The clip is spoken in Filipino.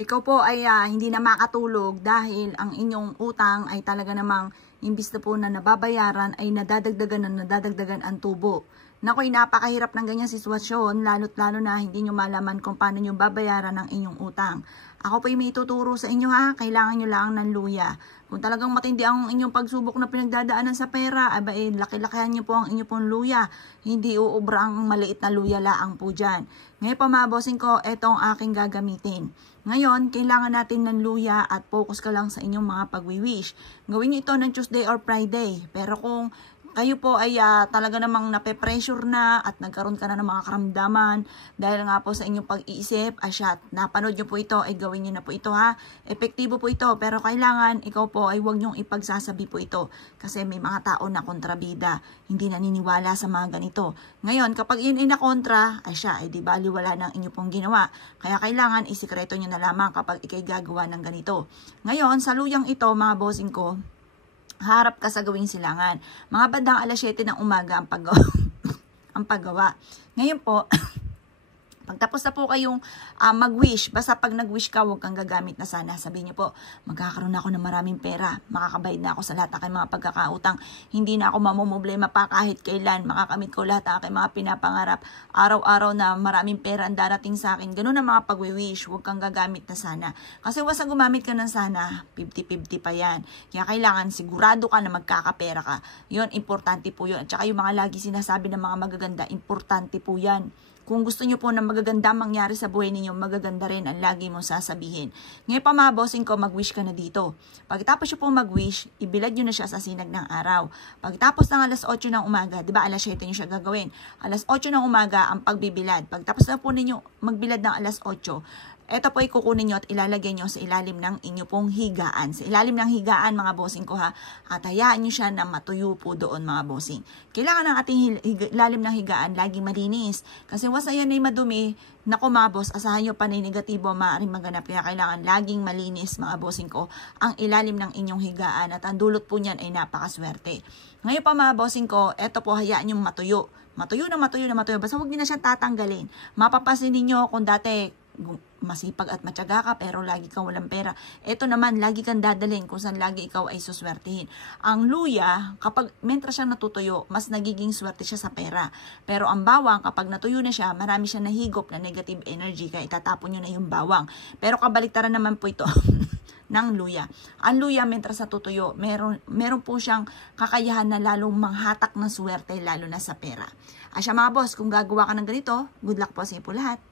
ikaw po ay hindi na makatulog dahil ang inyong utang ay talaga namang imbis na po na nababayaran ay nadadagdagan ang tubo. Nakoy, napakahirap ng ganyang sitwasyon, lalo't lalo na hindi nyo malaman kung paano nyo babayaran ang inyong utang. Ako po ay may tuturo sa inyo kailangan nyo lang ng luya. Kung talagang matindi ang inyong pagsubok na pinagdadaanan sa pera, laki-lakihan nyo po ang inyong pong luya. Hindi uubra ang maliit na luya laang po dyan. Ngayon pa mga bossing ko, ito ang aking gagamitin. Ngayon, kailangan natin ng luya at focus ka lang sa inyong mga pagwi-wish. Gawin nyo ito ng Tuesday or Friday. Pero kung kayo po ay talaga namang nape-pressure na at nagkaroon ka na ng mga karamdaman dahil nga po sa inyong pag-iisip, napanood nyo po ito, ay gawin nyo na po ito Epektibo po ito, pero kailangan ikaw po ay huwag nyong ipagsasabi po ito kasi may mga tao na kontrabida, hindi naniniwala sa mga ganito. Ngayon, kapag yun ay nakontra, di baliwala ng inyo pong ginawa. Kaya kailangan isikreto nyo na lamang kapag ikay gagawa ng ganito. Ngayon, sa luyang ito, mga bossing ko, harap ka sa gawing silangan. Mga bandang alas 7 ng umaga ang paggawa. Ngayon po, pagtapos na po kayong mag-wish, basta pag nag-wish ka, huwag kang gagamit na sana. Sabihin niyo po, magkakaroon na ako ng maraming pera. Makakabayad na ako sa lahat ng aking mga pagkakautang. Hindi na ako mamumblema pa kahit kailan. Makakamit ko lahat ng aking mga pinapangarap. Araw-araw na maraming pera ang darating sa akin. Ganun ang mga pag-wish. Huwag kang gagamit na sana. Kasi wasa gumamit ka ng sana, 50-50 pa yan. Kaya kailangan sigurado ka na magkakapera ka. Yun, importante po yun. At saka yung mga lagi sinasabi ng mga magaganda, importante po yan. Kung gusto nyo po na magaganda mangyari sa buhay ninyo, magaganda rin ang lagi mong sasabihin. Ngayon pa mga bossing ko, mag-wish ka na dito. Pagkatapos nyo po mag-wish, ibilad nyo na siya sa sinag ng araw. Pagkatapos ng alas 8 ng umaga, di ba alas 7 nyo siya gagawin? Alas 8 ng umaga ang pagbibilad. Pagkatapos na po ninyo magbilad ng alas 8, ito po ay kukunin nyo at ilalagay nyo sa ilalim ng inyo pong higaan. Sa ilalim ng higaan mga bossing ko at hayaan nyo siya na matuyo po doon mga bossing. Kailangan ng ating ilalim ng higaan laging malinis. Kasi once ayan ay madumi, naku mga boss, asahan nyo panay negatibo maaaring maganap. Kaya kailangan laging malinis mga bossing ko ang ilalim ng inyong higaan. At ang dulot po niyan ay napakaswerte. Ngayon pa mga bossing ko, ito po hayaan nyo matuyo. Matuyo na matuyo na matuyo. Basta huwag nyo na siya tatanggalin. Mapapasin ninyo kung dati masipag at matyaga ka pero lagi kang walang pera. Ito naman, lagi kang dadalhin kung saan lagi ikaw ay suswertihin. Ang luya, kapag mentras siyang natutuyo, mas nagiging swerte siya sa pera. Pero ang bawang, kapag natuyo na siya, marami siya nahigop na negative energy kaya itatapon nyo na yung bawang. Pero kabaliktaran naman po ito ng luya. Ang luya, mentras natutuyo, meron po siyang kakayahan na lalong manghatak ng swerte, lalo na sa pera. Asya mga boss, kung gagawa ka ng ganito, good luck po sa inyo po lahat.